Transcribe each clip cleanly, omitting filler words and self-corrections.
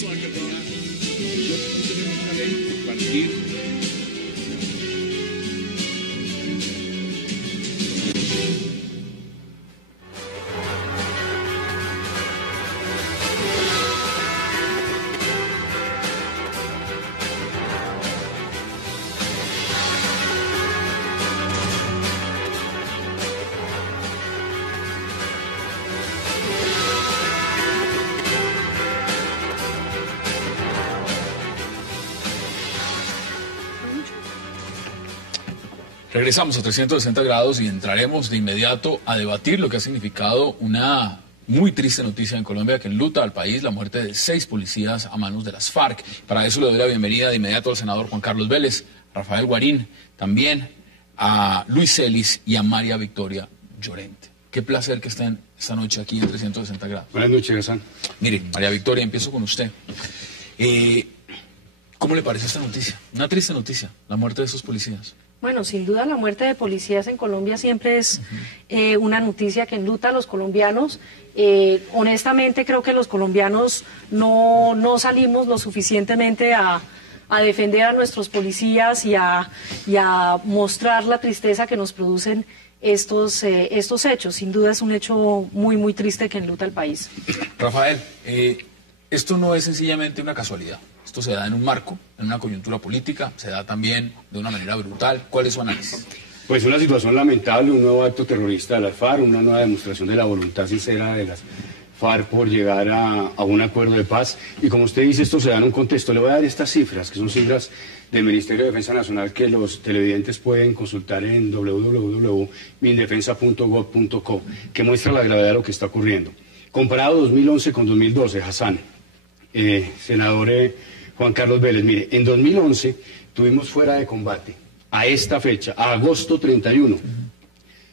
eso hay que parar. No tenemos una ley compartir. Regresamos a 360 grados y entraremos de inmediato a debatir lo que ha significado una muy triste noticia en Colombia que enluta al país, la muerte de 6 policías a manos de las FARC. Para eso le doy la bienvenida de inmediato al senador Juan Carlos Vélez, Rafael Guarín, también a Luis Celis y a María Victoria Llorente. Qué placer que estén esta noche aquí en 360 grados. Buenas noches, Hassan. Mire, María Victoria, empiezo con usted. ¿Cómo le parece esta noticia? Una triste noticia, la muerte de esos policías. Bueno, sin duda la muerte de policías en Colombia siempre es una noticia que enluta a los colombianos. Honestamente creo que los colombianos no salimos lo suficientemente a defender a nuestros policías y a mostrar la tristeza que nos producen estos hechos. Sin duda es un hecho muy, muy triste que enluta al país. Rafael, esto no es sencillamente una casualidad. Esto se da en un marco, en una coyuntura política, se da también de una manera brutal. ¿Cuál es su análisis? Pues una situación lamentable, un nuevo acto terrorista de las FARC, una nueva demostración de la voluntad sincera de las FARC por llegar a un acuerdo de paz. Y como usted dice, esto se da en un contexto. Le voy a dar estas cifras, que son cifras del Ministerio de Defensa Nacional que los televidentes pueden consultar en www.mindefensa.gov.co, que muestra la gravedad de lo que está ocurriendo. Comparado 2011 con 2012, Hassan, senador Juan Carlos Vélez, mire, en 2011 tuvimos fuera de combate, a esta fecha, a agosto 31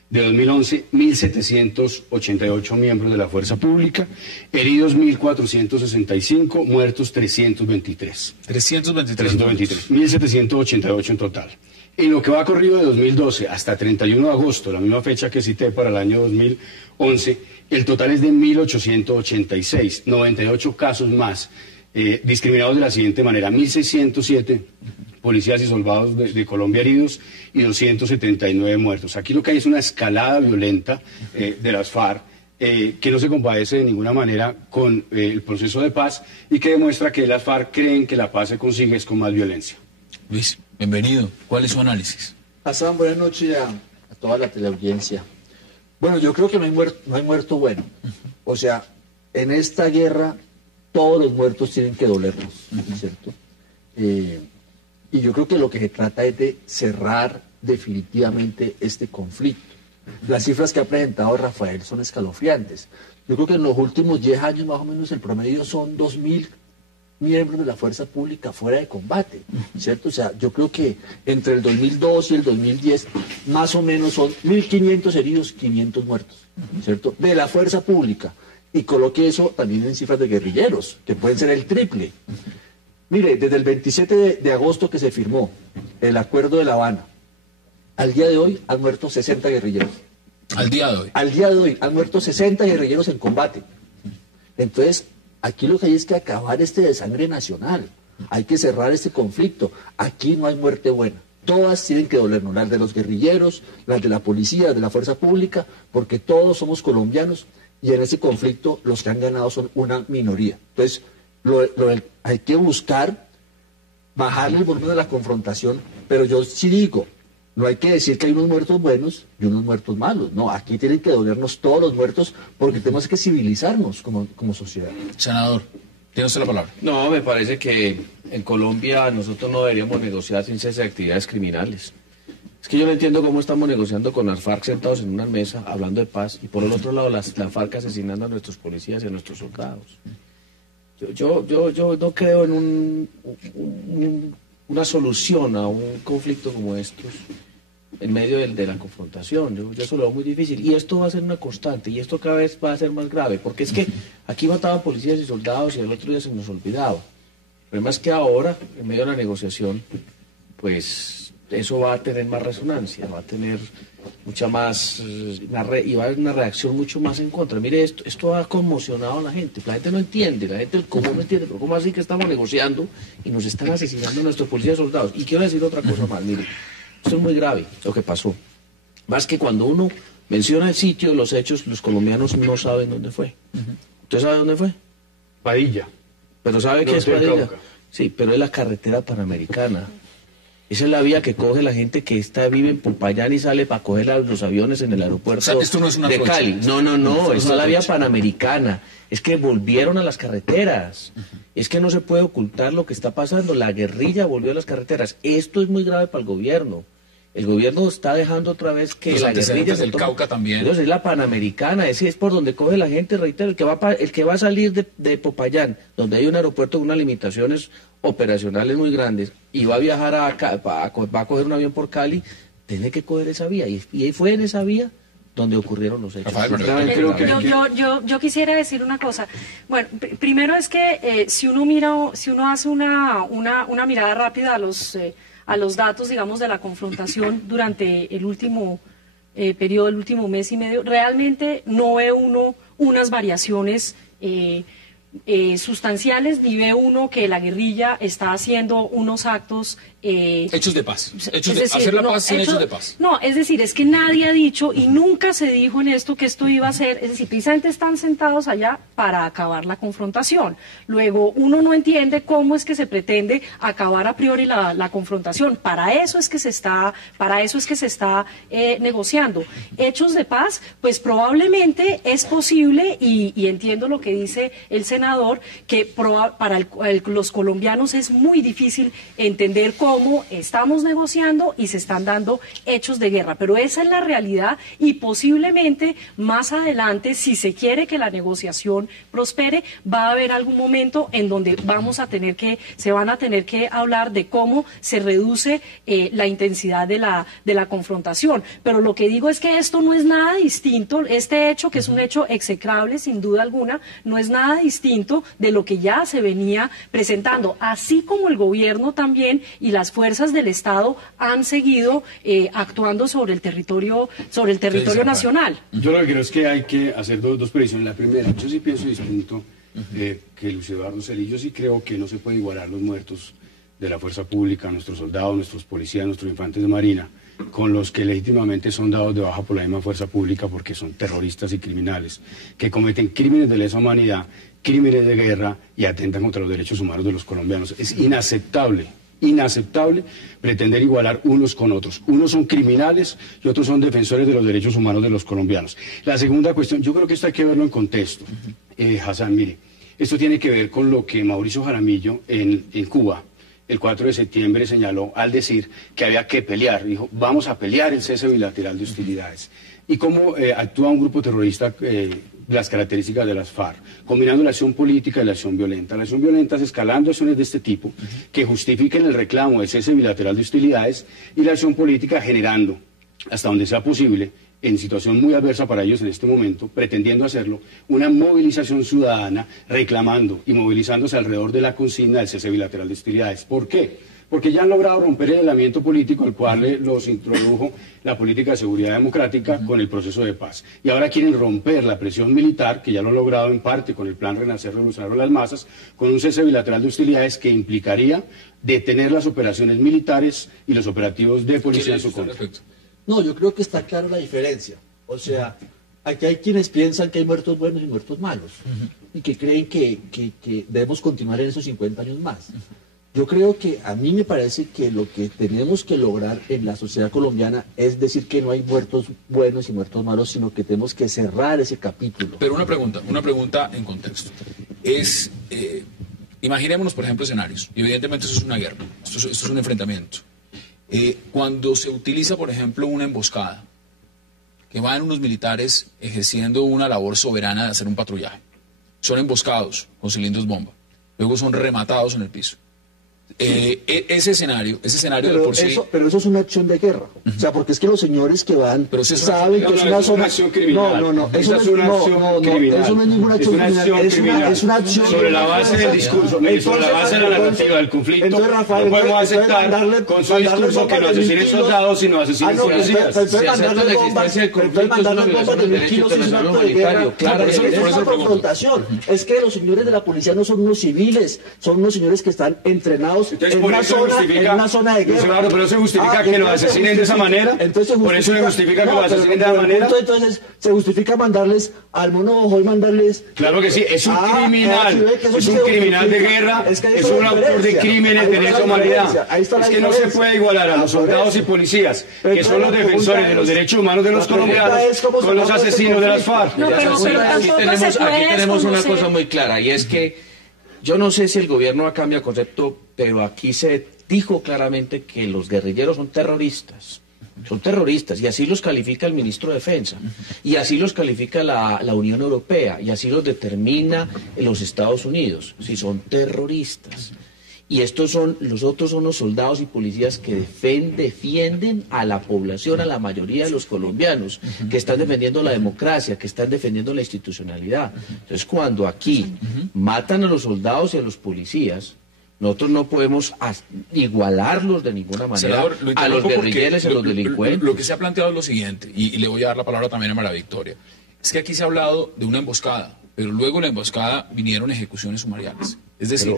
de 2011, 1.788 miembros de la fuerza pública, heridos 1.465, muertos 323. 323. 1.788 en total. En lo que va corrido de 2012 hasta 31 de agosto, la misma fecha que cité para el año 2011, el total es de 1.886, 98 casos más. Discriminados de la siguiente manera: 1.607 policías y soldados de Colombia heridos y 279 muertos. Aquí lo que hay es una escalada violenta de las FARC que no se compadece de ninguna manera con el proceso de paz y que demuestra que las FARC creen que la paz se consigue es con más violencia. Luis, bienvenido. ¿Cuál es su análisis? Hassan, buenas noches a toda la teleaudiencia. Bueno, yo creo que no hay muerto bueno. O sea, en esta guerra todos los muertos tienen que dolernos, ¿cierto? Y yo creo que lo que se trata es de cerrar definitivamente este conflicto. Las cifras que ha presentado Rafael son escalofriantes. Yo creo que en los últimos 10 años más o menos el promedio son 2.000 miembros de la fuerza pública fuera de combate, ¿cierto? O sea, yo creo que entre el 2002 y el 2010 más o menos son 1.500 heridos, 500 muertos, ¿cierto? De la fuerza pública. Y coloque eso también en cifras de guerrilleros, que pueden ser el triple. Mire, desde el 27 de agosto que se firmó el Acuerdo de La Habana, al día de hoy han muerto 60 guerrilleros. ¿Al día de hoy? Al día de hoy han muerto 60 guerrilleros en combate. Entonces, aquí lo que hay es que acabar este desangre nacional. Hay que cerrar este conflicto. Aquí no hay muerte buena. Todas tienen que dolernos, las de los guerrilleros, las de la policía, las de la fuerza pública, porque todos somos colombianos y en ese conflicto los que han ganado son una minoría. Entonces, hay que buscar bajarle el volumen de la confrontación, pero yo sí digo, no hay que decir que hay unos muertos buenos y unos muertos malos. No, aquí tienen que dolernos todos los muertos porque tenemos que civilizarnos como sociedad. Senador, tiene usted la palabra. No, me parece que en Colombia nosotros no deberíamos negociar sin cese de actividades criminales. Es que yo no entiendo cómo estamos negociando con las FARC sentados en una mesa hablando de paz y por el otro lado la FARC asesinando a nuestros policías y a nuestros soldados. Yo no creo en una solución a un conflicto como estos en medio de la confrontación. Yo eso lo veo muy difícil y esto va a ser una constante y esto cada vez va a ser más grave porque es que aquí mataban policías y soldados y el otro día se nos olvidaba. El problema es que ahora, en medio de la negociación, pues eso va a tener más resonancia, va a tener mucha más, y va a haber una reacción mucho más en contra. Mire, esto ha conmocionado a la gente no entiende, la gente del común no entiende, pero ¿cómo así que estamos negociando y nos están asesinando nuestros policías y soldados? Y quiero decir otra cosa más, mire, esto es muy grave lo que pasó. Más que cuando uno menciona el sitio de los hechos, los colombianos no saben dónde fue. ¿Usted sabe dónde fue? Padilla. ¿Pero sabe qué es Padilla? Sí, pero es la carretera panamericana. Esa es la vía que coge la gente que vive en Popayán y sale para coger los aviones en el aeropuerto, o sea, esto no es una de trocha. Cali. No, esta es la vía panamericana. Es que volvieron a las carreteras. Es que no se puede ocultar lo que está pasando. La guerrilla volvió a las carreteras. Esto es muy grave para el gobierno. El gobierno está dejando otra vez que los la guerrilla del Cauca también. Entonces es la panamericana, ese es por donde coge la gente, reitero, el que va a salir de Popayán, donde hay un aeropuerto con unas limitaciones operacionales muy grandes, y va a viajar va a coger un avión por Cali, tiene que coger esa vía, y fue en esa vía donde ocurrieron los hechos. Yo quisiera decir una cosa. Bueno, primero es que si uno hace una mirada rápida a los datos, digamos, de la confrontación durante el último periodo, el último mes y medio, realmente no ve uno unas variaciones sustanciales, ni ve uno que la guerrilla está haciendo unos actos... hechos de paz. Hacer la paz sin hechos de paz. No, es decir, es que nadie ha dicho y nunca se dijo en esto que esto iba a ser, es decir, precisamente están sentados allá para acabar la confrontación. Luego, uno no entiende cómo es que se pretende acabar a priori la confrontación. Para eso es que se está negociando. Hechos de paz, pues probablemente es posible, y entiendo lo que dice el senador, que para los colombianos es muy difícil entender cómo estamos negociando y se están dando hechos de guerra, pero esa es la realidad, y posiblemente más adelante, si se quiere que la negociación prospere, va a haber algún momento en donde se van a tener que hablar de cómo se reduce la intensidad de la confrontación. Pero lo que digo es que esto no es nada distinto, este hecho, que es un hecho execrable sin duda alguna, no es nada distinto de lo que ya se venía presentando, así como el gobierno también y las fuerzas del Estado han seguido actuando sobre el territorio nacional. Yo lo que creo es que hay que hacer dos previsiones. La primera, yo sí pienso distinto que Luis Eduardo Celis. Yo sí creo que no se puede igualar los muertos de la fuerza pública, nuestros soldados, nuestros policías, nuestros infantes de marina, con los que legítimamente son dados de baja por la misma fuerza pública porque son terroristas y criminales, que cometen crímenes de lesa humanidad, crímenes de guerra y atentan contra los derechos humanos de los colombianos. Es inaceptable pretender igualar unos con otros. Unos son criminales y otros son defensores de los derechos humanos de los colombianos. La segunda cuestión, yo creo que esto hay que verlo en contexto. Hassan, mire, esto tiene que ver con lo que Mauricio Jaramillo en Cuba el 4 de septiembre señaló al decir que había que pelear. Dijo, vamos a pelear el cese bilateral de hostilidades. Y cómo actúa un grupo terrorista, las características de las FARC, combinando la acción política y la acción violenta. La acción violenta es escalando acciones de este tipo que justifiquen el reclamo del cese bilateral de hostilidades, y la acción política generando, hasta donde sea posible, en situación muy adversa para ellos en este momento, pretendiendo hacerlo, una movilización ciudadana reclamando y movilizándose alrededor de la consigna del cese bilateral de hostilidades. ¿Por qué? Porque ya han logrado romper el aislamiento político al cual los introdujo la política de seguridad democrática con el proceso de paz. Y ahora quieren romper la presión militar, que ya lo han logrado en parte con el plan Renacer Revolucionario de las Masas, con un cese bilateral de hostilidades que implicaría detener las operaciones militares y los operativos de policía en su contra. No, yo creo que está clara la diferencia. O sea, aquí hay quienes piensan que hay muertos buenos y muertos malos, y que creen que debemos continuar en esos 50 años más. Yo creo que a mí me parece que lo que tenemos que lograr en la sociedad colombiana es decir que no hay muertos buenos y muertos malos, sino que tenemos que cerrar ese capítulo. Pero una pregunta en contexto. Imaginémonos, por ejemplo, escenarios. Y evidentemente eso es una guerra, esto es un enfrentamiento. Cuando se utiliza, por ejemplo, una emboscada, que van unos militares ejerciendo una labor soberana de hacer un patrullaje, son emboscados con cilindros bomba, luego son rematados en el piso. ese escenario de Pero por sí... eso es una acción de guerra. O sea, porque es que los señores que van Pero si es saben que es una zona... acción criminal. No, Esa es una acción criminal. eso no es ninguna acción criminal. Es una acción sobre la base del discurso, mire, sobre la base de la narrativa del conflicto. Entonces, Rafael, no podemos entonces, aceptar con su discurso que no asesinen soldados, sino asesinen policías. Mandarle bombas de 1.000 kilos es un acto de guerra. Claro, Es una confrontación. Es que los señores de la policía no son unos civiles, son unos señores que están entrenados en una zona de guerra. Claro, pero eso justifica que los asesinen de esa manera. Por eso le justifica que los asesinen de esa manera. Entonces se justifica mandarles al mono ojo y mandarles... Claro que sí, es un criminal, es un criminal de guerra, es un autor de crímenes de lesa humanidad. Es que no se puede igualar a los soldados y policías, que son los defensores de los derechos humanos de los colombianos, con los asesinos de las FARC. No, pero Aquí tampoco se puede tenemos una desconocer. cosa muy clara, y es que yo no sé si el gobierno ha cambiado concepto, pero aquí se dijo claramente que los guerrilleros son terroristas. Son terroristas, y así los califica el ministro de Defensa, y así los califica la Unión Europea, y así los determina los Estados Unidos, si son terroristas. Y los otros son los soldados y policías que defienden a la población, a la mayoría de los colombianos, que están defendiendo la democracia, que están defendiendo la institucionalidad. Entonces, cuando aquí matan a los soldados y a los policías, nosotros no podemos igualarlos de ninguna manera. Senador, lo a los interrumpo porque guerrilleros y a los delincuentes. Lo que se ha planteado es lo siguiente, y le voy a dar la palabra también a María Victoria. Es que aquí se ha hablado de una emboscada, pero luego de la emboscada vinieron ejecuciones sumariales. Es decir,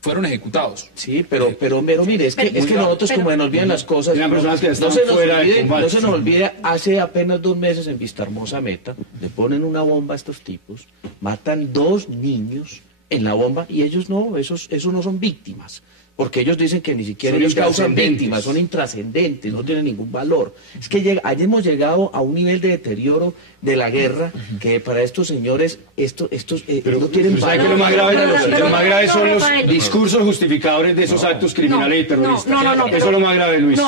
fueron ejecutados. Sí, pero mire, es que nosotros como se nos olvidan las cosas, Eran personas que no están se nos fuera de olvide, combate. no se nos olvide, hace apenas 2 meses en Vistahermosa Meta, le ponen una bomba a estos tipos, matan 2 niños en la bomba, y ellos no, esos no son víctimas. Porque ellos dicen que ni siquiera Son ellos causan intrascendentes. víctimas, son intrascendentes, no tienen ningún valor. Es que hayamos llegado a un nivel de deterioro de la guerra que para estos señores estos no tienen ¿Sabe que lo más grave son los discursos justificadores de esos actos criminales y terroristas? Eso es lo más grave, Luis.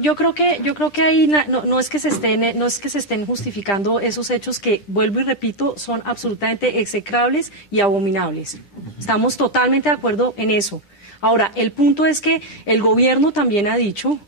Yo creo que ahí no es que se estén justificando esos hechos que, vuelvo y repito, son absolutamente execrables y abominables. Estamos totalmente de acuerdo en eso. Ahora, el punto es que el gobierno también ha dicho,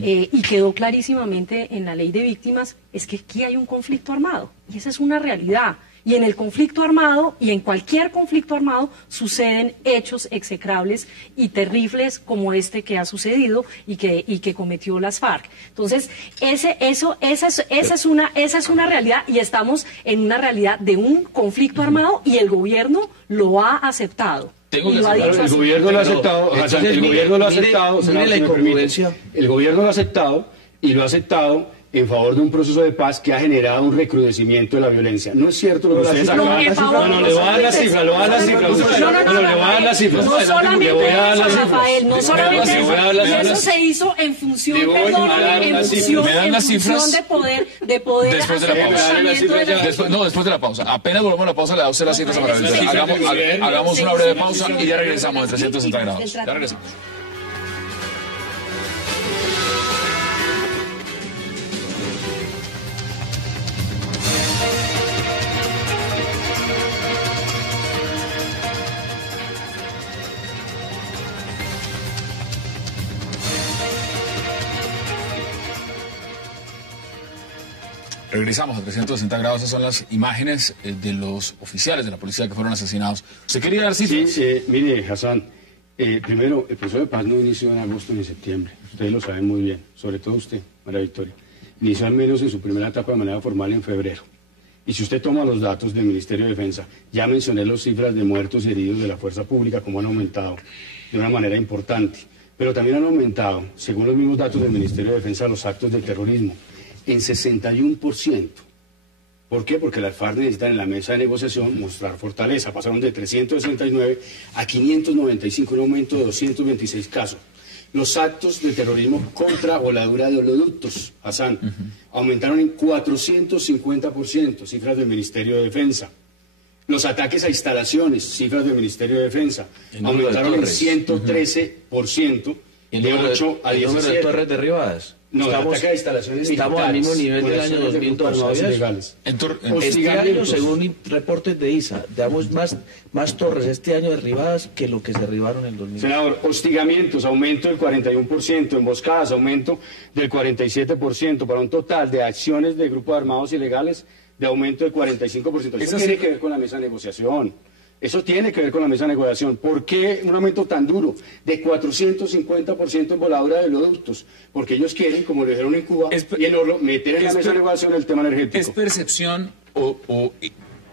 y quedó clarísimamente en la ley de víctimas, es que aquí hay un conflicto armado, y esa es una realidad. Y en el conflicto armado, y en cualquier conflicto armado, suceden hechos execrables y terribles como este que ha sucedido y que cometió las FARC. Entonces, esa es una realidad, y estamos en una realidad de un conflicto armado, y el gobierno lo ha aceptado. Tengo que Y lo ha aceptar, dicho El así. gobierno lo ha aceptado, Entonces, el gobierno lo ha mire aceptado, la senador, si me permite. incongruencia. El gobierno lo ha aceptado, y lo ha aceptado en favor de un proceso de paz que ha generado un recrudecimiento de la violencia. No es cierto lo que ustedes No, acaban de en favor- No, le voy a dar la cifra, le voy a dar la cifra. No, le voy a dar la cifra. No solamente Le voy a dar eso, la cifra. Rafael, no solamente Le voy a dar la eso. Y cifra. eso se hizo en función, Le voy a dar perdóname, la en cifra. función, ¿Me dan en las función cifras? de poder Después de la hacer un pausa. tratamiento de la- Después de la pausa. Apenas volvamos a la pausa, le da usted las cifras a María Victoria. Hagamos una breve pausa y ya regresamos a 360 grados. Ya regresamos. Regresamos a 360 grados. Esas son las imágenes de los oficiales de la policía que fueron asesinados. ¿Usted quería dar cifras? Sí, mire, Hassan, primero, el proceso de paz no inició en agosto ni en septiembre. Ustedes lo saben muy bien, sobre todo usted, María Victoria. Inició al menos en su primera etapa de manera formal en febrero. Y si usted toma los datos del Ministerio de Defensa, ya mencioné las cifras de muertos y heridos de la fuerza pública, como han aumentado de una manera importante. Pero también han aumentado, según los mismos datos del Ministerio de Defensa, los actos de terrorismo en 61%. ¿Por qué? Porque las FARC necesitan en la mesa de negociación mostrar fortaleza. Pasaron de 369 a 595, un aumento de 226 casos. Los actos de terrorismo contra voladura de oleoductos, Hassan, aumentaron en 450%, cifras del Ministerio de Defensa. Los ataques a instalaciones, cifras del Ministerio de Defensa, El número de aumentaron en torres. 113%, de 8 a el número de 17. torres derribadas. No, el ataque a instalaciones estamos al mismo nivel del año operaciones de grupos 2012. armados ¿sabías? ilegales. Este año, según reportes de ISA, damos más torres este año derribadas que lo que se derribaron en el 2000. Senador, hostigamientos, aumento del 41%, emboscadas, aumento del 47%, para un total de acciones de grupos armados ilegales de aumento del 45%. Eso tiene que ver con la mesa de negociación. Eso tiene que ver con la mesa de negociación. ¿Por qué un aumento tan duro de 450% en voladura de oleoductos? Porque ellos quieren, como lo dijeron en Cuba, y en Orlo, meter en la mesa de negociación el tema energético. ¿Es percepción o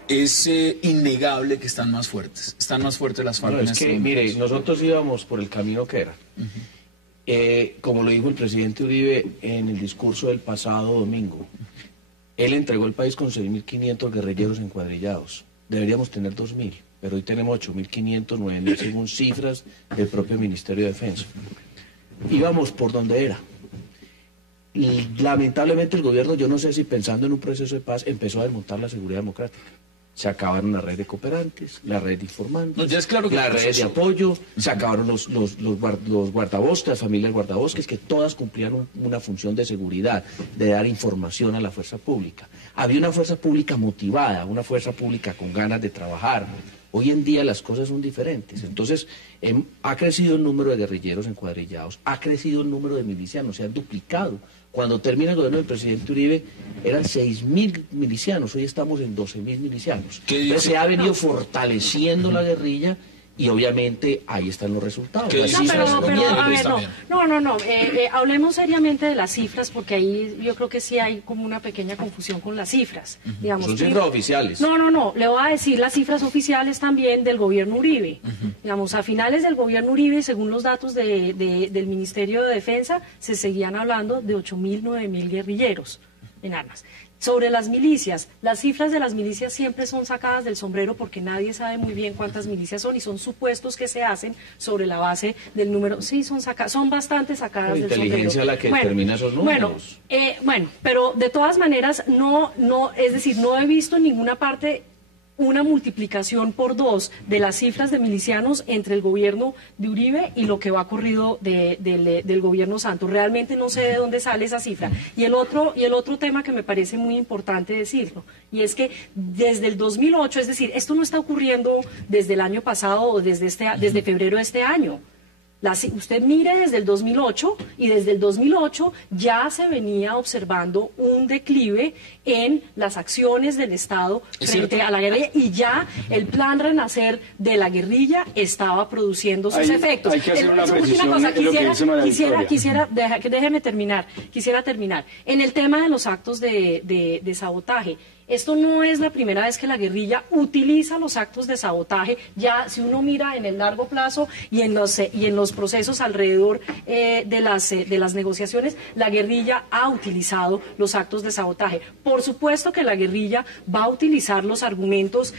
es innegable que están más fuertes? ¿Están más fuertes las FARC? No, es que, mire, nosotros íbamos por el camino que era. Como lo dijo el presidente Uribe en el discurso del pasado domingo, él entregó el país con 6.500 guerrilleros encuadrillados. Deberíamos tener 2.000, pero hoy tenemos 8.500, 9.000 según cifras del propio Ministerio de Defensa. Íbamos por donde era. Y lamentablemente el gobierno, yo no sé si pensando en un proceso de paz, empezó a desmontar la seguridad democrática. Se acabaron la red de cooperantes, la red de informantes, No, ya es claro que la el red de proceso- apoyo, se acabaron los guardabosques, las familias guardabosques, que todas cumplían una función de seguridad, de dar información a la fuerza pública. Había una fuerza pública motivada, una fuerza pública con ganas de trabajar. Hoy en día las cosas son diferentes. Entonces, ha crecido el número de guerrilleros encuadrillados, ha crecido el número de milicianos, se han duplicado. Cuando termina el gobierno del presidente Uribe, eran 6.000 milicianos, hoy estamos en 12.000 milicianos. Entonces se ha venido fortaleciendo la guerrilla y obviamente ahí están los resultados. ¿Qué Las dice? cifras No, son pero, bien. a ver, No, hablemos seriamente de las cifras, porque ahí yo creo que sí hay como una pequeña confusión con las cifras. Digamos, Son cifras oficiales. No, le voy a decir las cifras oficiales también del gobierno Uribe. Digamos, a finales del gobierno Uribe, según los datos del Ministerio de Defensa, se seguían hablando de 8.000, 9.000 guerrilleros en armas. Sobre las milicias, las cifras de las milicias siempre son sacadas del sombrero porque nadie sabe muy bien cuántas milicias son y son supuestos que se hacen sobre la base del número. Sí, son bastante sacadas La del sombrero. inteligencia la que determina esos números. Bueno, pero de todas maneras, es decir, no he visto en ninguna parte una multiplicación por 2 de las cifras de milicianos entre el gobierno de Uribe y lo que va corrido del gobierno Santos. Realmente no sé de dónde sale esa cifra. Y el otro tema que me parece muy importante decirlo, y es que desde el 2008, es decir, esto no está ocurriendo desde el año pasado o desde febrero de este año. Usted mire desde el 2008 y desde el 2008 ya se venía observando un declive en las acciones del Estado frente a la guerrilla y ya el plan Renacer de la guerrilla estaba produciendo sus efectos. Hay que hacer una Última precisión cosa, en lo que dice María Victoria. quisiera terminar. En el tema de los actos de sabotaje, esto no es la primera vez que la guerrilla utiliza los actos de sabotaje. Ya si uno mira en el largo plazo y en los procesos alrededor de las negociaciones, la guerrilla ha utilizado los actos de sabotaje. Por supuesto que la guerrilla va a utilizar los argumentos,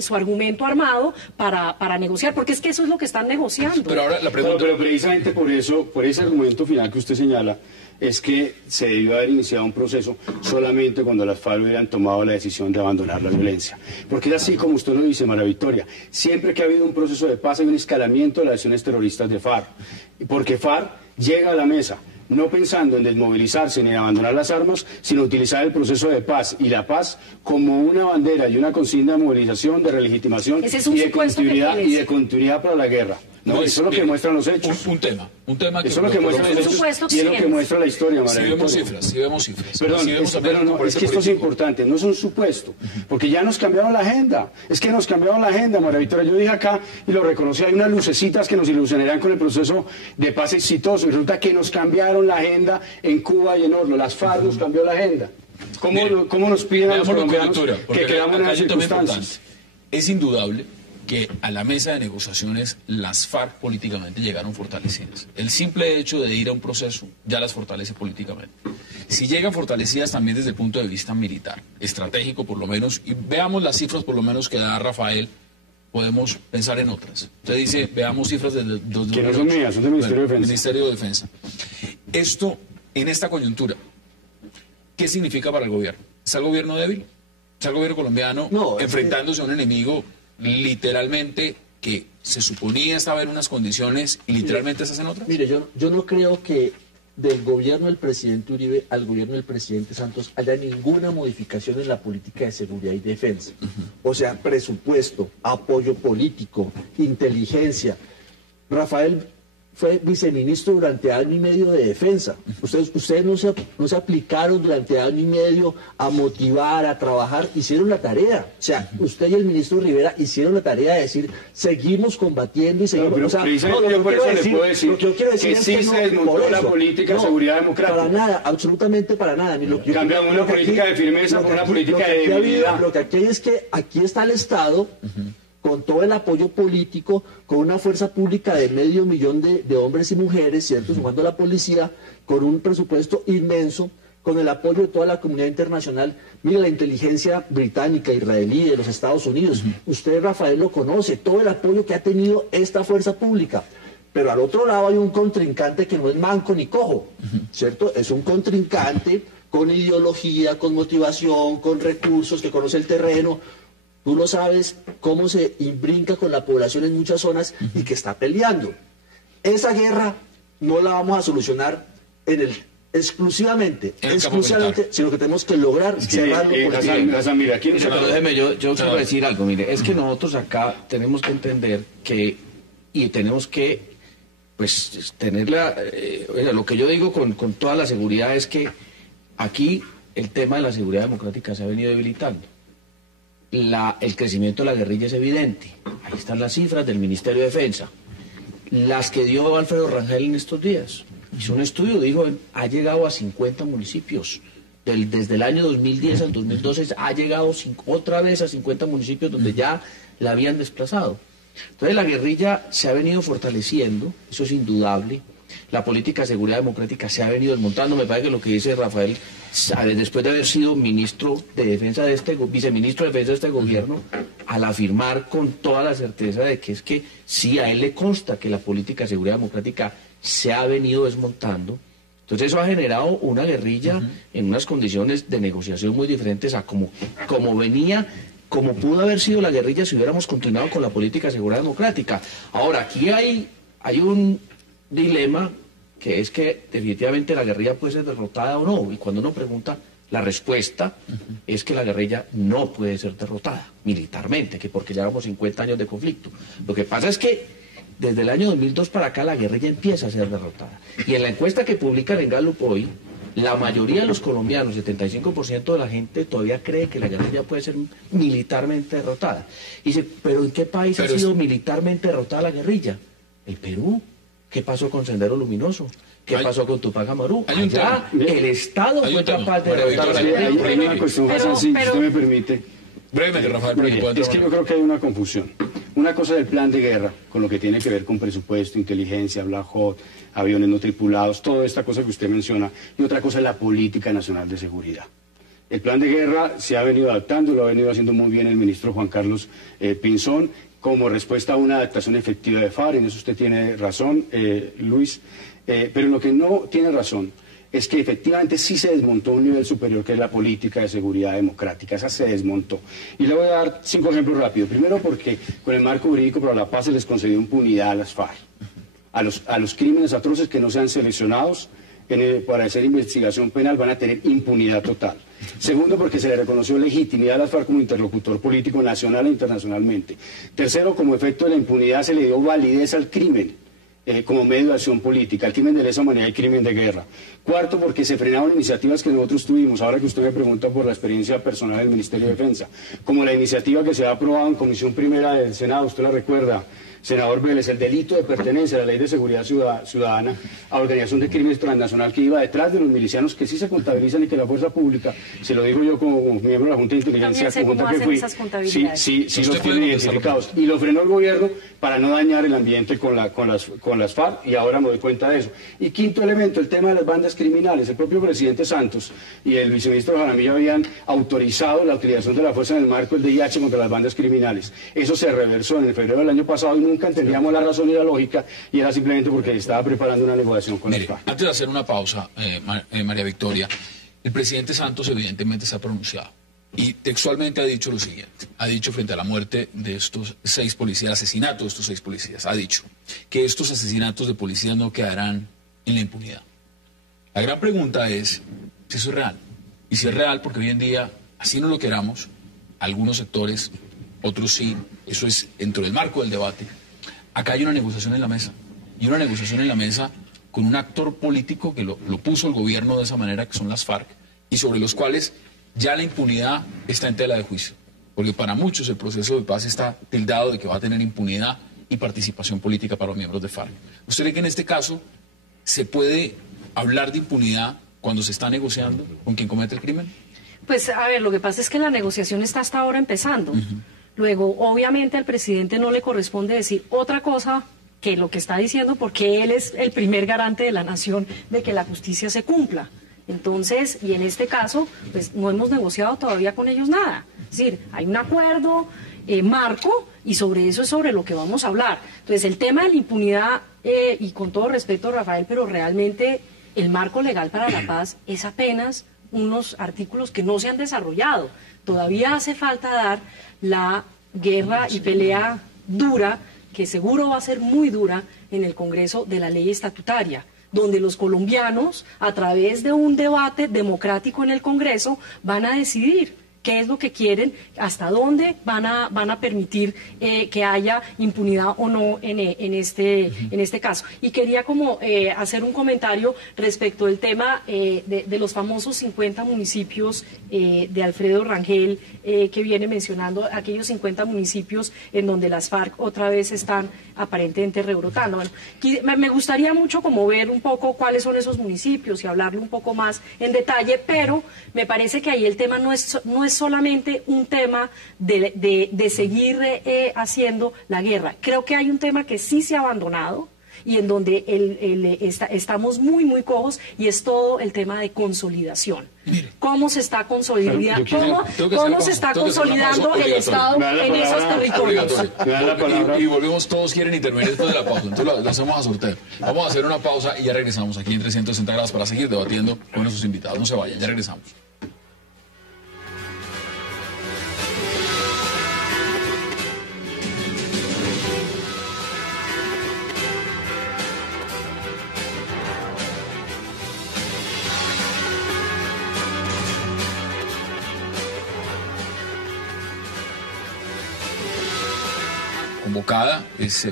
su argumento armado para negociar, porque es que eso es lo que están negociando. Pero ahora la pregunta... Pero precisamente por eso, por ese argumento final que usted señala, es que se debió haber iniciado un proceso solamente cuando las FARC hubieran tomado la decisión de abandonar la violencia. Porque es así como usted lo dice, María Victoria. Siempre que ha habido un proceso de paz hay un escalamiento de las acciones terroristas de FARC. Porque FARC llega a la mesa no pensando en desmovilizarse ni en abandonar las armas, sino utilizar el proceso de paz y la paz como una bandera y una consigna de movilización, de relegitimación Ese es un y de supuesto que continuidad tienes. y de continuidad para la guerra. No, eso es lo que muestran los hechos. Un tema que... Eso es lo que muestran los Por supuesto hechos que y es lo que tienes. muestra la historia, María Sí vemos Victoria. cifras. Perdón, Sí vemos también pero no, por es este que esto es político. importante, no es un supuesto, porque ya nos cambiaron la agenda, es que nos cambiaron la agenda, María Victoria, yo dije acá y lo reconocí, hay unas lucecitas que nos ilusionarán con el proceso de paz exitoso, y resulta que nos cambiaron la agenda en Cuba y en Orlo, las FARC nos cambió la agenda. ¿Cómo nos piden a los Veámoslo en colombianos coyuntura, porque que quedamos en acá esas hay un tema circunstancias? importante. Es indudable que a la mesa de negociaciones las FARC políticamente llegaron fortalecidas. El simple hecho de ir a un proceso ya las fortalece políticamente. Si llegan fortalecidas también desde el punto de vista militar, estratégico por lo menos, y veamos las cifras por lo menos que da Rafael, podemos pensar en otras. Usted dice, veamos cifras del 2008. Que no son mías, son del Ministerio de Defensa. Ministerio de Defensa. Esto, en esta coyuntura, ¿qué significa para el gobierno? ¿Está el gobierno débil? ¿Está el gobierno colombiano enfrentándose a un enemigo literalmente que se suponía estaba en unas condiciones y literalmente se hacen otras? Mire, yo no creo que del gobierno del presidente Uribe al gobierno del presidente Santos haya ninguna modificación en la política de seguridad y defensa. O sea, presupuesto, apoyo político, inteligencia. Rafael fue viceministro durante año y medio de defensa. Ustedes no se aplicaron durante año y medio a motivar, a trabajar, hicieron la tarea. O sea, usted y el ministro Rivera hicieron la tarea de decir, seguimos combatiendo y seguimos... No, pero por eso le puedo decir lo que yo quiero decir que es sí que se desmontó la política de seguridad democrática. Para nada, absolutamente para nada. Cambian una política de firmeza por una política de debilidad. Lo que aquí hay es que aquí está el Estado... con todo el apoyo político, con una fuerza pública de 500.000 de hombres y mujeres, ¿cierto? Sumando a la policía, con un presupuesto inmenso, con el apoyo de toda la comunidad internacional. Mire, la inteligencia británica, israelí, de los Estados Unidos. Usted, Rafael, lo conoce, todo el apoyo que ha tenido esta fuerza pública. Pero al otro lado hay un contrincante que no es manco ni cojo, ¿cierto? Es un contrincante con ideología, con motivación, con recursos, que conoce el terreno. Tú lo sabes, cómo se imbrinca con la población en muchas zonas y que está peleando. Esa guerra no la vamos a solucionar exclusivamente, sino que tenemos que lograr cerrarlo políticamente. Mira, aquí pero déjeme, yo quiero decir algo, mire, es que nosotros acá tenemos que entender que, y tenemos que, pues, lo que yo digo con toda la seguridad es que aquí el tema de la seguridad democrática se ha venido debilitando. El crecimiento de la guerrilla es evidente. Ahí están las cifras del Ministerio de Defensa. Las que dio Alfredo Rangel en estos días. Hizo un estudio, dijo, ha llegado a 50 municipios. Desde el año 2010 al 2012 ha llegado otra vez a 50 municipios donde ya la habían desplazado. Entonces la guerrilla se ha venido fortaleciendo, eso es indudable. La política de seguridad democrática se ha venido desmontando. Me parece que lo que dice Rafael, después de haber sido ministro de defensa viceministro de defensa de este gobierno, al afirmar con toda la certeza de que es que sí, a él le consta que la política de seguridad democrática se ha venido desmontando. Entonces eso ha generado una guerrilla en unas condiciones de negociación muy diferentes a como pudo haber sido la guerrilla si hubiéramos continuado con la política de seguridad democrática. Ahora, aquí hay un dilema, que es que definitivamente la guerrilla puede ser derrotada o no, y cuando uno pregunta, la respuesta es que la guerrilla no puede ser derrotada militarmente, que porque llevamos 50 años de conflicto. Lo que pasa es que desde el año 2002 para acá la guerrilla empieza a ser derrotada, y en la encuesta que publican en Gallup hoy, la mayoría de los colombianos, 75% de la gente todavía cree que la guerrilla puede ser militarmente derrotada. Y dice, ¿pero en qué país ha sido militarmente derrotada la guerrilla? El Perú. ¿Qué pasó con Sendero Luminoso? ¿Qué pasó con Tupac Amaru? Allá el Estado fue capaz de derrotar la guerrilla. Hay una cuestión, Hassan, si usted me permite. Brevemente, Rafael, es que yo creo que hay una confusión. Una cosa es el plan de guerra, con lo que tiene que ver con presupuesto, inteligencia, Black Hawk, aviones no tripulados, toda esta cosa que usted menciona, y otra cosa es la política nacional de seguridad. El plan de guerra se ha venido adaptando, lo ha venido haciendo muy bien el ministro Juan Carlos Pinzón, como respuesta a una adaptación efectiva de FARC, en eso usted tiene razón, Luis, pero lo que no tiene razón es que efectivamente sí se desmontó un nivel superior que es la política de seguridad democrática, esa se desmontó. Y le voy a dar 5 ejemplos rápidos. Primero porque con el marco jurídico para la paz se les concedió impunidad a las FARC, a los crímenes atroces que no sean seleccionados para hacer investigación penal van a tener impunidad total. Segundo, porque se le reconoció legitimidad a las FARC como interlocutor político nacional e internacionalmente. Tercero, como efecto de la impunidad se le dio validez al crimen como medio de acción política, el crimen de lesa humanidad y crimen de guerra. Cuarto, porque se frenaron iniciativas que nosotros tuvimos, ahora que usted me pregunta por la experiencia personal del Ministerio de Defensa, como la iniciativa que se ha aprobado en Comisión Primera del Senado, usted la recuerda, senador Vélez, el delito de pertenencia a la Ley de Seguridad Ciudadana a organización de crímenes transnacional que iba detrás de los milicianos que sí se contabilizan y que la fuerza pública, se lo digo yo como miembro de la Junta de Inteligencia conjunta que fui, sí los tiene identificados. Y lo frenó el gobierno para no dañar el ambiente con las FARC y ahora me doy cuenta de eso. Y quinto elemento, el tema de las bandas criminales. El propio presidente Santos y el viceministro Jaramillo habían autorizado la utilización de la fuerza en el marco del DIH contra las bandas criminales. Eso se reversó en el febrero del año pasado y nunca entendíamos la razón y la lógica, y era simplemente porque estaba preparando una negociación con el FARC. Antes de hacer una pausa, María Victoria, el presidente Santos evidentemente se ha pronunciado y textualmente ha dicho lo siguiente, ha dicho frente a la muerte de estos 6 policías, asesinato de estos 6 policías, ha dicho que estos asesinatos de policías no quedarán en la impunidad. La gran pregunta es si eso es real. Y si es real, porque hoy en día, así no lo queramos, algunos sectores, otros sí, eso es dentro del marco del debate. Acá hay una negociación en la mesa. Y una negociación en la mesa con un actor político que lo puso el gobierno de esa manera, que son las FARC, y sobre los cuales ya la impunidad está en tela de juicio. Porque para muchos el proceso de paz está tildado de que va a tener impunidad y participación política para los miembros de FARC. ¿Usted cree que en este caso se puede hablar de impunidad cuando se está negociando con quien comete el crimen? Pues, a ver, lo que pasa es que la negociación está hasta ahora empezando. Luego, obviamente, al presidente no le corresponde decir otra cosa que lo que está diciendo, porque él es el primer garante de la nación de que la justicia se cumpla. Entonces, y en este caso, pues no hemos negociado todavía con ellos nada. Es decir, hay un acuerdo marco y sobre eso es sobre lo que vamos a hablar. Entonces, el tema de la impunidad, y con todo respeto, Rafael, pero realmente el marco legal para la paz es apenas unos artículos que no se han desarrollado. Todavía hace falta dar la guerra y pelea dura, que seguro va a ser muy dura, en el Congreso de la Ley Estatutaria, donde los colombianos, a través de un debate democrático en el Congreso, van a decidir qué es lo que quieren, hasta dónde van a permitir que haya impunidad o no en este caso. Y quería como hacer un comentario respecto del tema de los famosos 50 municipios de Alfredo Rangel, que viene mencionando aquellos 50 municipios en donde las FARC otra vez están aparentemente rebrotando. Bueno, me gustaría mucho como ver un poco cuáles son esos municipios y hablarle un poco más en detalle, pero me parece que ahí el tema no es solamente un tema de seguir haciendo la guerra. Creo que hay un tema que sí se ha abandonado y en donde estamos muy, muy cojos, y es todo el tema de consolidación. ¿Cómo se está consolidando? ¿Cómo se está consolidando el Estado en esos territorios? Y volvemos, todos quieren intervenir después de la pausa, entonces lo hacemos a sorteo. Vamos a hacer una pausa y ya regresamos aquí en 360 grados para seguir debatiendo con nuestros invitados. No se vayan, ya regresamos. Convocada es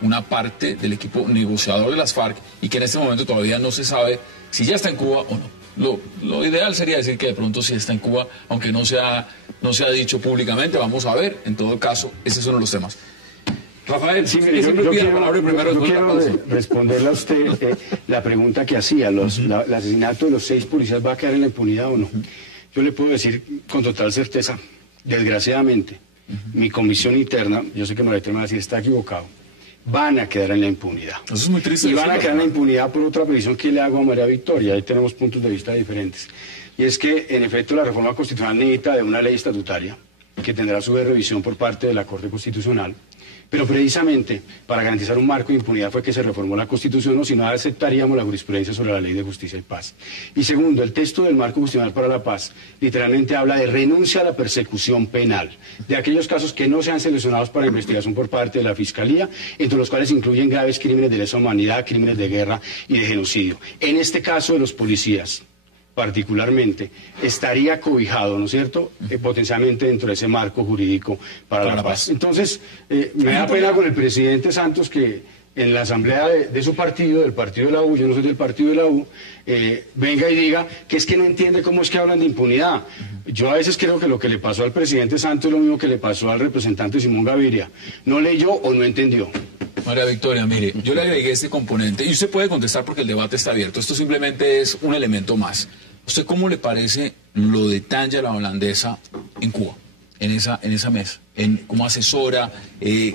una parte del equipo negociador de las FARC y que en este momento todavía no se sabe si ya está en Cuba o no. Lo ideal sería decir que de pronto sí está en Cuba, aunque no se ha dicho públicamente. Vamos a ver, en todo caso, ese es uno de los temas. Rafael, sí, yo quiero responderle a usted la pregunta que hacía. El asesinato de los 6 policías, ¿va a quedar en la impunidad o no? Yo le puedo decir con total certeza, desgraciadamente, mi comisión interna, yo sé que María Teresa va a decir, está equivocado, van a quedar en la impunidad. Eso es muy triste. Y van a quedar en la impunidad por otra petición que le hago a María Victoria. Ahí tenemos puntos de vista diferentes. Y es que, en efecto, la reforma constitucional necesita de una ley estatutaria que tendrá su revisión por parte de la Corte Constitucional. Pero precisamente para garantizar un marco de impunidad fue que se reformó la Constitución, o si no aceptaríamos la jurisprudencia sobre la Ley de Justicia y Paz. Y segundo, el texto del marco constitucional para la paz literalmente habla de renuncia a la persecución penal, de aquellos casos que no sean seleccionados para investigación por parte de la Fiscalía, entre los cuales incluyen graves crímenes de lesa humanidad, crímenes de guerra y de genocidio. En este caso de los policías, particularmente, estaría cobijado, ¿no es cierto?, potencialmente dentro de ese marco jurídico para la paz. Entonces, me da pena con el presidente Santos que en la asamblea de su partido, del partido de la U, yo no soy del partido de la U, venga y diga que es que no entiende cómo es que hablan de impunidad. Yo a veces creo que lo que le pasó al presidente Santos es lo mismo que le pasó al representante Simón Gaviria. No leyó o no entendió. María Victoria, mire, yo le agregué este componente y usted puede contestar porque el debate está abierto. Esto simplemente es un elemento más. ¿Usted cómo le parece lo de Tanya la holandesa en Cuba, en esa mesa, como asesora,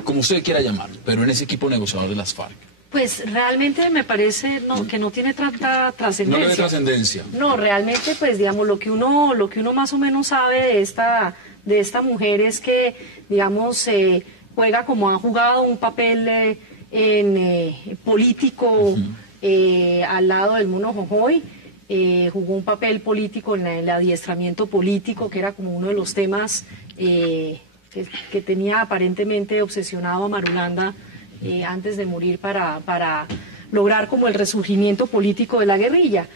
como usted quiera llamarlo, pero en ese equipo negociador de las FARC? Pues realmente me parece que no tiene tanta trascendencia. No tiene trascendencia. No, realmente, pues digamos, lo que uno más o menos sabe de esta mujer es que, digamos, juega como ha jugado un papel político al lado del Mono Jojoy. Jugó un papel político en el adiestramiento político, que era como uno de los temas que tenía aparentemente obsesionado a Marulanda antes de morir para lograr como el resurgimiento político de la guerrilla.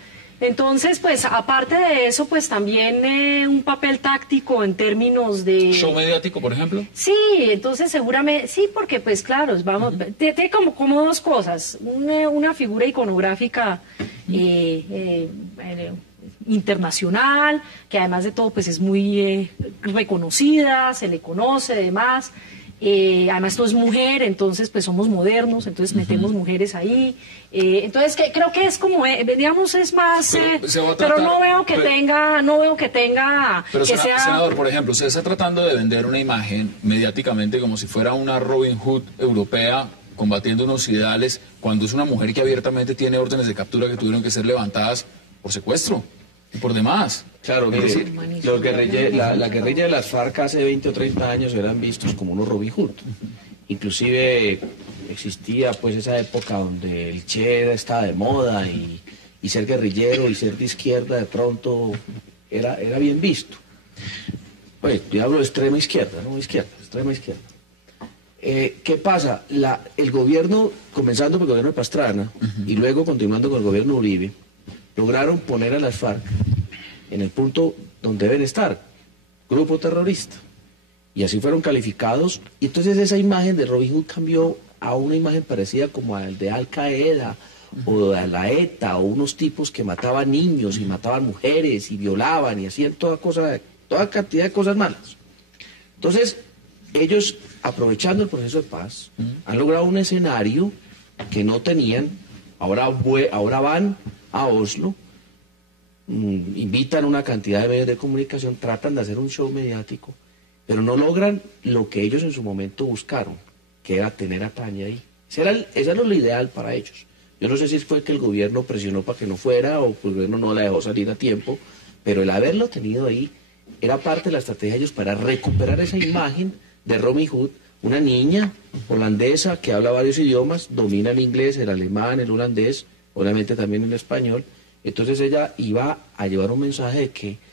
Entonces, pues aparte de eso, pues también un papel táctico en términos de... ¿Show mediático, por ejemplo? Sí, entonces seguramente, sí, porque pues claro, vamos, tiene como dos cosas, una figura iconográfica internacional, que además de todo pues es muy reconocida, se le conoce, demás. Además todo es mujer, entonces pues somos modernos, entonces metemos mujeres ahí. Entonces creo que es como, digamos, es más, pero no veo que tenga, Pero que sea... senador, por ejemplo, usted está tratando de vender una imagen mediáticamente como si fuera una Robin Hood europea combatiendo unos ideales, cuando es una mujer que abiertamente tiene órdenes de captura que tuvieron que ser levantadas por secuestro y por demás. Claro, mire, la guerrilla de las FARC hace 20 o 30 años eran vistos como unos Robin Hood. Inclusive existía pues esa época donde el Che estaba de moda y ser guerrillero y ser de izquierda de pronto era bien visto. Pues yo hablo de extrema izquierda, no izquierda, extrema izquierda. ¿Qué pasa? El gobierno, comenzando por el gobierno de Pastrana y luego continuando con el gobierno Uribe, lograron poner a las FARC en el punto donde deben estar, grupo terrorista. Y así fueron calificados. Y entonces esa imagen de Robin Hood cambió a una imagen parecida como al de Al Qaeda o a la ETA, o unos tipos que mataban niños y mataban mujeres y violaban y hacían toda cantidad de cosas malas. Entonces, ellos, aprovechando el proceso de paz, han logrado un escenario que no tenían. Ahora van a Oslo, invitan una cantidad de medios de comunicación, tratan de hacer un show mediático, pero no logran lo que ellos en su momento buscaron, que era tener a Tania ahí. Ese era lo ideal para ellos. Yo no sé si fue que el gobierno presionó para que no fuera o el gobierno no la dejó salir a tiempo, pero el haberlo tenido ahí era parte de la estrategia de ellos para recuperar esa imagen de Robin Hood, una niña holandesa que habla varios idiomas, domina el inglés, el alemán, el holandés, obviamente también el español. Entonces ella iba a llevar un mensaje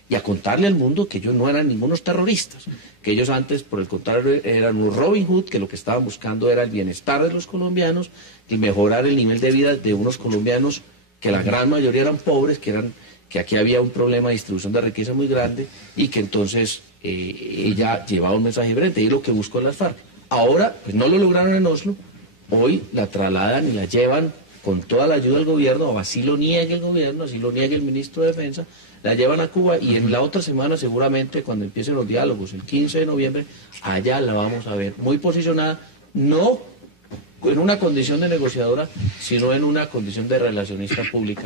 y a contarle al mundo que ellos no eran ningunos terroristas, que ellos antes, por el contrario, eran unos Robin Hood, que lo que estaban buscando era el bienestar de los colombianos y mejorar el nivel de vida de unos colombianos que la gran mayoría eran pobres, que aquí había un problema de distribución de riqueza muy grande y que entonces ella llevaba un mensaje diferente y es lo que buscó las FARC. Ahora, pues no lo lograron en Oslo, hoy la trasladan y la llevan con toda la ayuda del gobierno, o así lo niegue el gobierno, así lo niegue el ministro de Defensa, la llevan a Cuba y en la otra semana seguramente cuando empiecen los diálogos, el 15 de noviembre, allá la vamos a ver muy posicionada, no en una condición de negociadora, sino en una condición de relacionista pública.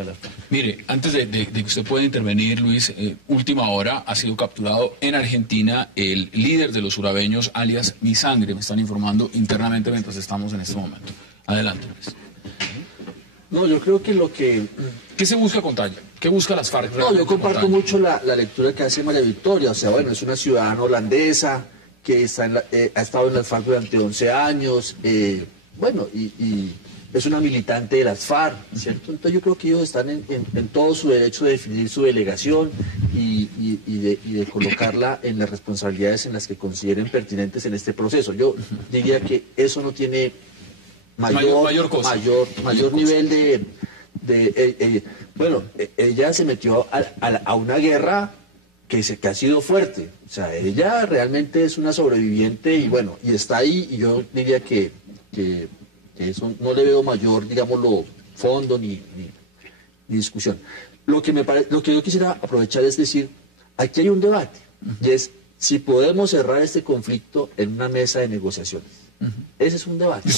Mire, antes de que usted pueda intervenir, Luis, última hora, ha sido capturado en Argentina el líder de los urabeños, alias Mi Sangre, me están informando internamente mientras estamos en este momento. Adelante, Luis. No, yo creo que ¿Qué se busca con Tania? ¿Qué busca las FARC? No, yo comparto mucho la lectura que hace María Victoria. O sea, bueno, es una ciudadana holandesa que ha estado en las FARC durante 11 años, bueno, y es una militante de las FARC, ¿cierto? Entonces yo creo que ellos están en todo su derecho de definir su delegación y de colocarla en las responsabilidades en las que consideren pertinentes en este proceso. Yo diría que eso no tiene mayor nivel bueno, ella se metió a una guerra que ha sido fuerte. O sea, ella realmente es una sobreviviente y bueno, y está ahí, y yo diría que eso no le veo mayor, digámoslo, fondo ni discusión. Lo que yo quisiera aprovechar es decir, aquí hay un debate, y es si podemos cerrar este conflicto en una mesa de negociaciones. Ese es un debate.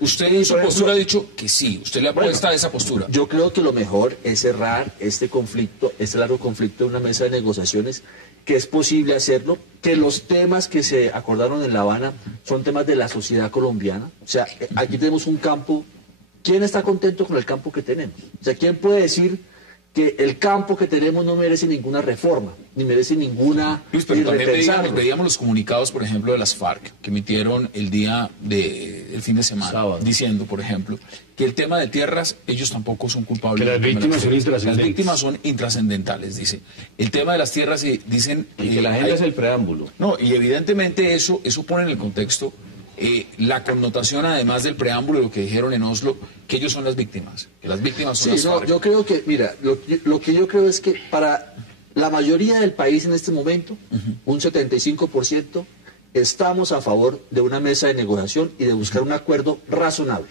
Usted en su postura ha dicho que sí, usted le apuesta a esa postura. Yo creo que lo mejor es cerrar este conflicto, este largo conflicto en una mesa de negociaciones, que es posible hacerlo, que los temas que se acordaron en La Habana son temas de la sociedad colombiana. O sea, aquí tenemos un campo. ¿Quién está contento con el campo que tenemos? O sea, ¿quién puede decir que el campo que tenemos no merece ninguna reforma, ni merece ninguna... Luis, pero también veíamos los comunicados, por ejemplo, de las FARC, que emitieron el fin de semana, sábado, diciendo, por ejemplo, que el tema de tierras, ellos tampoco son culpables. Que las víctimas son intrascendentales. Las víctimas son intrascendentales, dice. El tema de las tierras, dicen... Y que la agenda es el preámbulo. No, y evidentemente eso pone en el contexto la connotación, además del preámbulo de lo que dijeron en Oslo, que ellos son las víctimas, que las víctimas son las FARC. Yo creo que, mira, lo que yo creo es que para la mayoría del país en este momento, un 75%, estamos a favor de una mesa de negociación y de buscar un acuerdo razonable.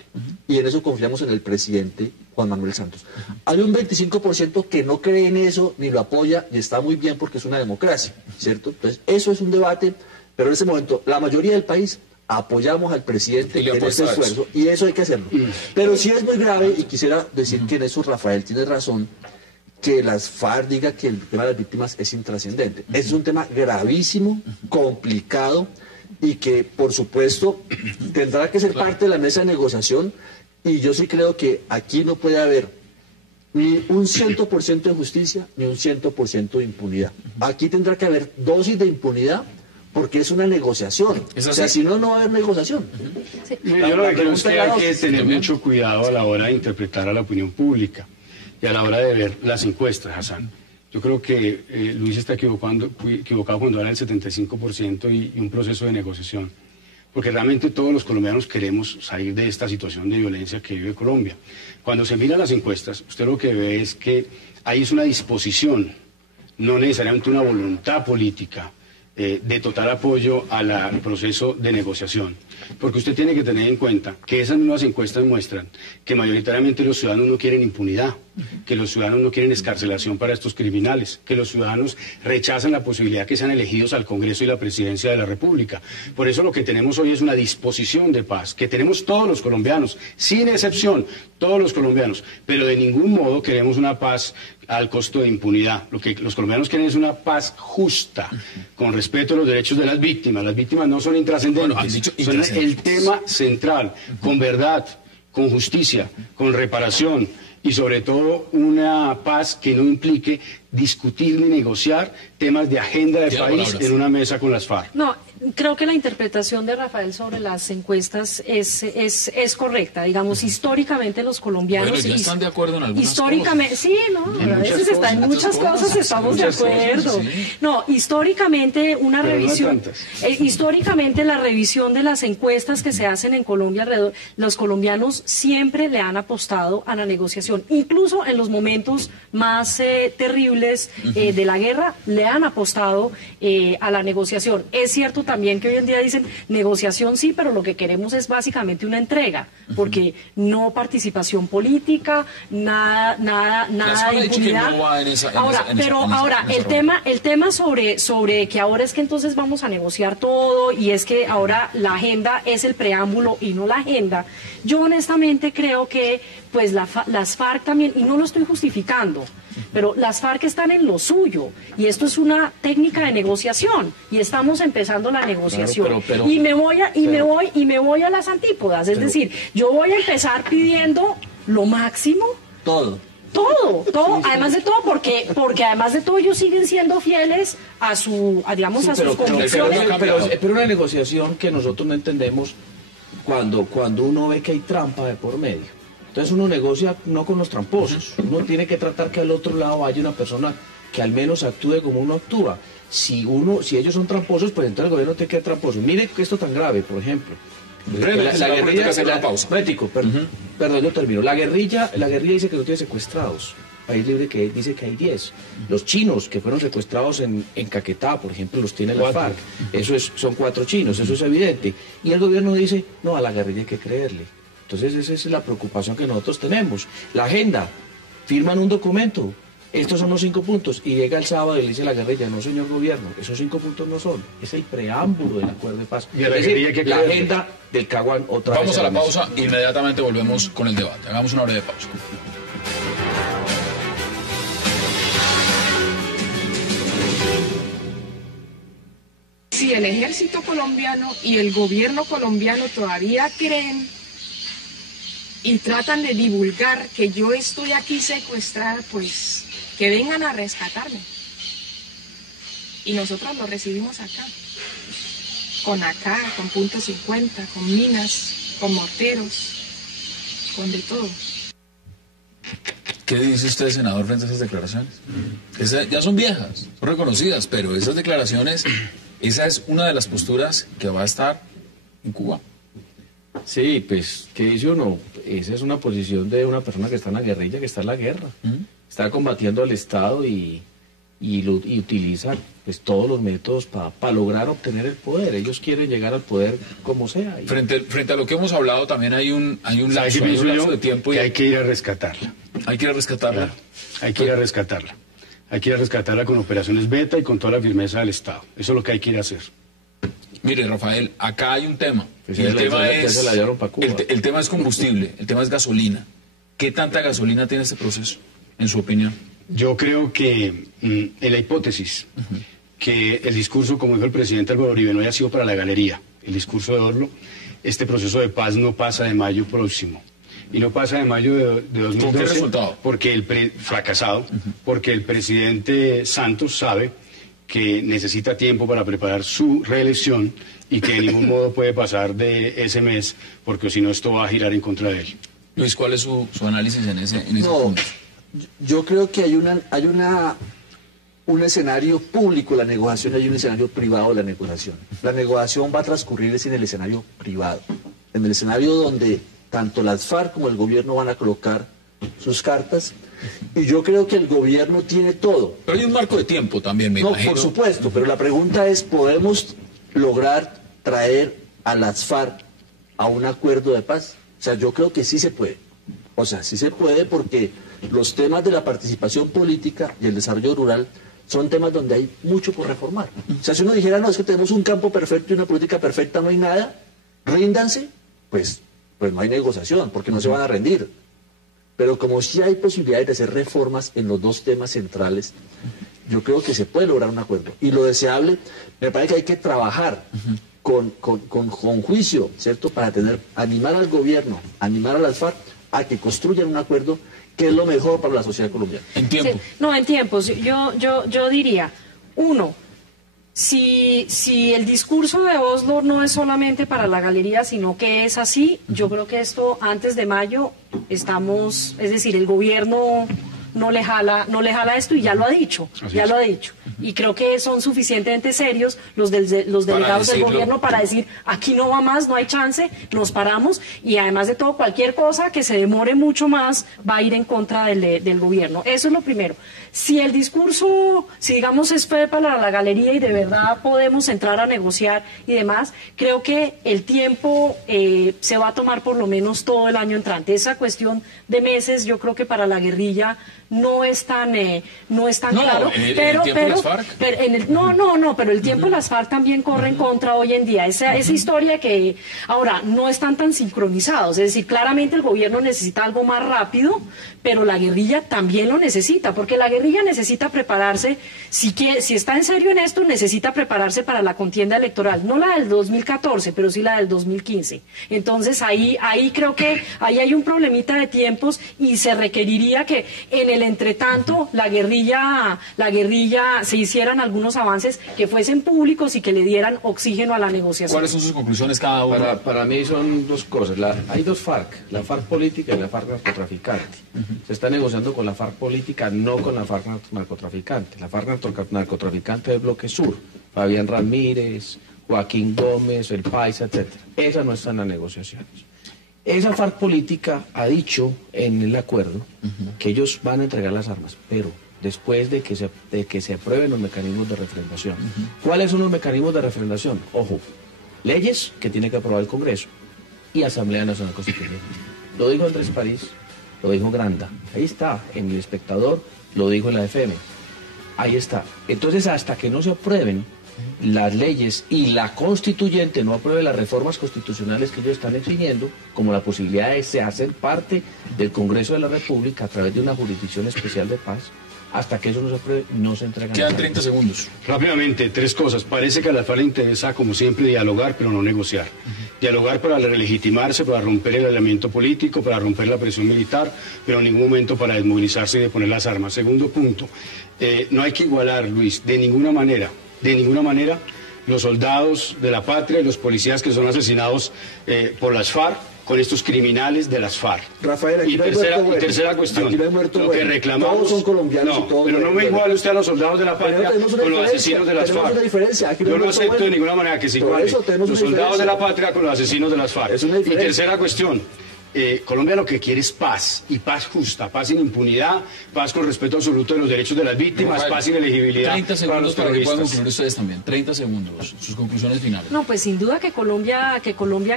Y en eso confiamos en el presidente Juan Manuel Santos. Hay un 25% que no cree en eso, ni lo apoya, y está muy bien porque es una democracia, ¿cierto? Entonces, eso es un debate, pero en este momento la mayoría del país apoyamos al presidente en este esfuerzo, y eso hay que hacerlo. Pero sí es muy grave, y quisiera decir que en eso Rafael tiene razón, que las FARC diga que el tema de las víctimas es intrascendente. Es un tema gravísimo, complicado, y que, por supuesto, tendrá que ser parte de la mesa de negociación, y yo sí creo que aquí no puede haber ni un 100% de justicia, ni un 100% de impunidad. Aquí tendrá que haber dosis de impunidad, porque es una negociación. O sea, si no, no va a haber negociación. Yo lo que creo es que hay que tener mucho cuidado a la hora de interpretar a la opinión pública y a la hora de ver las encuestas, Hassan. Yo creo que Luis está equivocado cuando habla del 75% y un proceso de negociación, porque realmente todos los colombianos queremos salir de esta situación de violencia que vive Colombia. Cuando se miran las encuestas, usted lo que ve es que ahí es una disposición, no necesariamente una voluntad política, de total apoyo al proceso de negociación. Porque usted tiene que tener en cuenta que esas mismas encuestas muestran que mayoritariamente los ciudadanos no quieren impunidad, que los ciudadanos no quieren excarcelación para estos criminales, que los ciudadanos rechazan la posibilidad que sean elegidos al Congreso y la Presidencia de la República. Por eso lo que tenemos hoy es una disposición de paz, que tenemos todos los colombianos, sin excepción, todos los colombianos, pero de ningún modo queremos una paz al costo de impunidad. Lo que los colombianos quieren es una paz justa, con respeto a los derechos de las víctimas. Las víctimas no son intrascendentes, son el tema central, con verdad, con justicia, con reparación y sobre todo una paz que no implique discutir ni negociar temas de agenda de país en una mesa con las FARC. No, creo que la interpretación de Rafael sobre las encuestas es correcta. Digamos, históricamente los colombianos... Bueno, ya están de acuerdo en algunas históricamente, cosas. Sí, ¿no? A veces está en muchas cosas estamos de acuerdo. Cosas, sí. No, históricamente una Pero revisión... históricamente la revisión de las encuestas que se hacen en Colombia alrededor, los colombianos siempre le han apostado a la negociación. Incluso en los momentos más terribles de la guerra, le han apostado a la negociación. Es cierto también que hoy en día dicen negociación sí, pero lo que queremos es básicamente una entrega, porque no participación política, nada de impunidad. Ahora, el tema sobre que ahora es que entonces vamos a negociar todo y es que ahora la agenda es el preámbulo y no la agenda. Yo honestamente creo que pues las FARC también, y no lo estoy justificando, pero las FARC están en lo suyo y esto es una técnica de negociación y estamos empezando la negociación. Claro, pero, y me voy a las antípodas, es decir, yo voy a empezar pidiendo lo máximo. Todo, además de todo, porque además de todo ellos siguen siendo fieles a sus convicciones. Pero una negociación que nosotros no entendemos cuando uno ve que hay trampa de por medio. Entonces uno negocia no con los tramposos, uno tiene que tratar que al otro lado haya una persona que al menos actúe como uno actúa. Si ellos son tramposos, pues entonces el gobierno tiene que ser tramposo. Mire que esto tan grave, por ejemplo. La guerrilla, perdón, yo termino. La guerrilla dice que no tiene secuestrados. País Libre que dice que hay 10. Los chinos que fueron secuestrados en Caquetá, por ejemplo, los tiene la FARC. Son 4 chinos, eso es evidente. Y el gobierno dice, no, a la guerrilla hay que creerle. Entonces esa es la preocupación que nosotros tenemos. La agenda, firman un documento, estos son los 5 puntos, y llega el sábado y le dice a la guerrilla, no señor gobierno, esos 5 puntos no son, es el preámbulo del acuerdo de paz. Y a la guerrilla que la agenda del Caguán otra vez. Vamos a la pausa, inmediatamente volvemos con el debate. Hagamos una breve pausa. Si el ejército colombiano y el gobierno colombiano todavía creen y tratan de divulgar que yo estoy aquí secuestrada, pues que vengan a rescatarme. Y nosotros lo recibimos acá, con punto 50, con minas, con morteros, con de todo. ¿Qué dice usted, senador, frente a esas declaraciones? Ya son viejas, son reconocidas, pero esas declaraciones, esa es una de las posturas que va a estar en Cuba. Sí, pues, ¿qué dice uno? Esa es una posición de una persona que está en la guerrilla, que está en la guerra. Está combatiendo al Estado y utiliza pues, todos los métodos para lograr obtener el poder. Ellos quieren llegar al poder como sea. Frente a lo que hemos hablado, también hay un lapso de tiempo. Que hay que ir a rescatarla. Hay que ir a rescatarla. Claro, hay que ir a rescatarla. Hay que ir a rescatarla con operaciones beta y con toda la firmeza del Estado. Eso es lo que hay que ir a hacer. Mire, Rafael, acá hay un tema. Pues Y el ya tema se la llevaron pa' Cuba. el tema es combustible, el tema es gasolina. ¿Qué tanta gasolina tiene este proceso, en su opinión? Yo creo que en la hipótesis que el discurso, como dijo el presidente Álvaro Uribe, no haya sido para la galería, el discurso de Oslo, este proceso de paz no pasa de mayo próximo. Y no pasa de mayo de 2012 ¿Con qué resultado? porque fracasado, porque el presidente Santos sabe que necesita tiempo para preparar su reelección y que de ningún modo puede pasar de ese mes, porque si no esto va a girar en contra de él. Luis, ¿cuál es su análisis en ese No, punto? yo creo que hay un escenario público de la negociación y hay un escenario privado de la negociación. La negociación va a transcurrir en el escenario privado, en el escenario donde tanto las FARC como el gobierno van a colocar sus cartas. Y yo creo que el gobierno tiene todo. Pero hay un marco de tiempo también, me No, imagino. por supuesto, pero la pregunta es, ¿podemos lograr traer a las FARC a un acuerdo de paz? O sea, yo creo que sí se puede. O sea, sí se puede porque los temas de la participación política y el desarrollo rural son temas donde hay mucho por reformar. O sea, si uno dijera, no, es que tenemos un campo perfecto y una política perfecta, no hay nada, ríndanse, pues no hay negociación, porque no se van a rendir. Pero como sí hay posibilidades de hacer reformas en los dos temas centrales, yo creo que se puede lograr un acuerdo. Y lo deseable, me parece que hay que trabajar con juicio, ¿cierto? Para animar al gobierno, animar a las FARC a que construyan un acuerdo que es lo mejor para la sociedad colombiana. En tiempo. Sí, no, en tiempos. Yo diría, uno, si el discurso de Oslo no es solamente para la galería, sino que es así, yo creo que esto antes de mayo es decir, el gobierno no le jala esto y ya lo ha dicho, Y creo que son suficientemente serios los delegados del gobierno para decir, aquí no va más, no hay chance, nos paramos y además de todo, cualquier cosa que se demore mucho más va a ir en contra del gobierno. Eso es lo primero. Si el discurso, digamos, es para la galería y de verdad podemos entrar a negociar y demás, creo que el tiempo se va a tomar por lo menos todo el año entrante. Esa cuestión de meses, yo creo que para la guerrilla no es tan claro. Pero el tiempo de las FARC. Pero el tiempo de las FARC también corre en contra hoy en día. Esa historia que ahora no están tan sincronizados. Es decir, claramente el gobierno necesita algo más rápido, pero la guerrilla también lo necesita, porque la guerrilla necesita prepararse, si está en serio en esto, necesita prepararse para la contienda electoral, no la del 2014, pero sí la del 2015. Entonces ahí creo que ahí hay un problemita de tiempos y se requeriría que en el entretanto la guerrilla se hicieran algunos avances que fuesen públicos y que le dieran oxígeno a la negociación. ¿Cuáles son sus conclusiones cada uno? Para mí son dos cosas. Hay dos FARC, la FARC política y la FARC narcotraficante. Se está negociando con la FARC política, no con la FARC narcotraficante. La FARC narcotraficante del bloque sur, Fabián Ramírez, Joaquín Gómez, El Paisa, etc. Esa no está en las negociaciones. Esa FARC política ha dicho en el acuerdo que ellos van a entregar las armas, pero después de que se aprueben los mecanismos de refrendación. ¿Cuáles son los mecanismos de refrendación? Ojo, leyes que tiene que aprobar el Congreso y Asamblea Nacional Constituyente. Lo dijo Andrés París, lo dijo Granda, ahí está, en El Espectador, lo dijo en la FM, ahí está. Entonces, hasta que no se aprueben las leyes y la constituyente no apruebe las reformas constitucionales que ellos están exigiendo, como la posibilidad de hacer parte del Congreso de la República a través de una jurisdicción especial de paz, hasta que eso no se apruebe, no se entregan. Quedan 30 segundos. Rápidamente, tres cosas. Parece que a la FARC le interesa, como siempre, dialogar, pero no negociar. Dialogar para legitimarse, para romper el aislamiento político, para romper la presión militar, pero en ningún momento para desmovilizarse y deponer las armas. Segundo punto, no hay que igualar, Luis, de ninguna manera, los soldados de la patria y los policías que son asesinados por las FARC con estos criminales de las FARC. Rafael, aquí y no hay tercera, muerto bueno. y tercera cuestión, Aquí no hay muerto lo que bueno. reclamamos... Todos son colombianos y todos pero no me buenos. iguale usted a los soldados de la Pero patria tenemos una con los diferencia, asesinos de las tenemos FARC. una diferencia, aquí no Yo hay no muerto acepto de bueno. ninguna manera que se Por iguale eso tenemos los una soldados de diferencia. la patria con los asesinos de las FARC. Es una Y diferencia. tercera cuestión, Colombia lo que quiere es paz, y paz justa, paz sin impunidad, paz con respeto absoluto de los derechos de las víctimas, Rafael, paz sin elegibilidad 30 para los segundos para que puedan terroristas. concluir ustedes también. 30 segundos. Sus conclusiones finales. No, pues sin duda que Colombia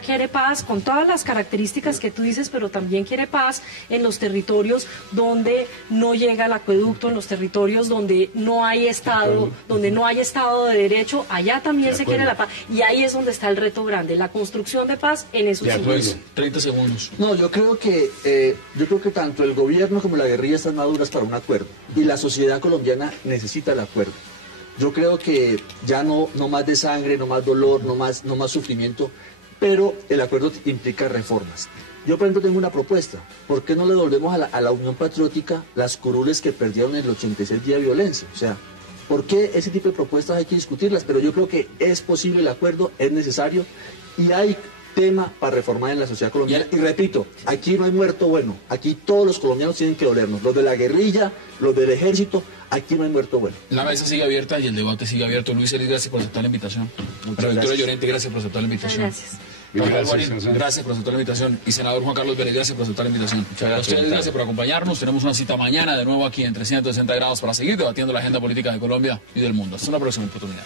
quiere paz con todas las características que tú dices, pero también quiere paz en los territorios donde no llega el acueducto, en los territorios donde no hay Estado, de Derecho. Allá también se quiere la paz y ahí es donde está el reto grande, la construcción de paz en esos De acuerdo. sitios. 30 segundos. No, yo creo que tanto el gobierno como la guerrilla están maduras para un acuerdo y la sociedad colombiana necesita el acuerdo. Yo creo que ya no más de sangre, no más dolor, no más sufrimiento, pero el acuerdo implica reformas. Yo, por ejemplo, tengo una propuesta. ¿Por qué no le devolvemos a la Unión Patriótica las curules que perdieron en el 86 día de violencia? O sea, ¿por qué ese tipo de propuestas hay que discutirlas? Pero yo creo que es posible el acuerdo, es necesario y hay tema para reformar en la sociedad colombiana. Y repito, aquí no hay muerto bueno, aquí todos los colombianos tienen que dolernos, los de la guerrilla, los del ejército, aquí no hay muerto bueno. La mesa sigue abierta y el debate sigue abierto. Luis Eris, gracias por aceptar la invitación. Victoria gracias. Llorente, gracias por aceptar la invitación. Gracias. Rafael Gracias, Guarín, Gonzalo. gracias por aceptar la invitación. Y senador Juan Carlos Vélez, gracias por aceptar la invitación. gracias, A ustedes, Gonzalo. gracias por acompañarnos. Tenemos una cita mañana de nuevo aquí en 360 grados para seguir debatiendo la agenda política de Colombia y del mundo. Hasta una próxima oportunidad.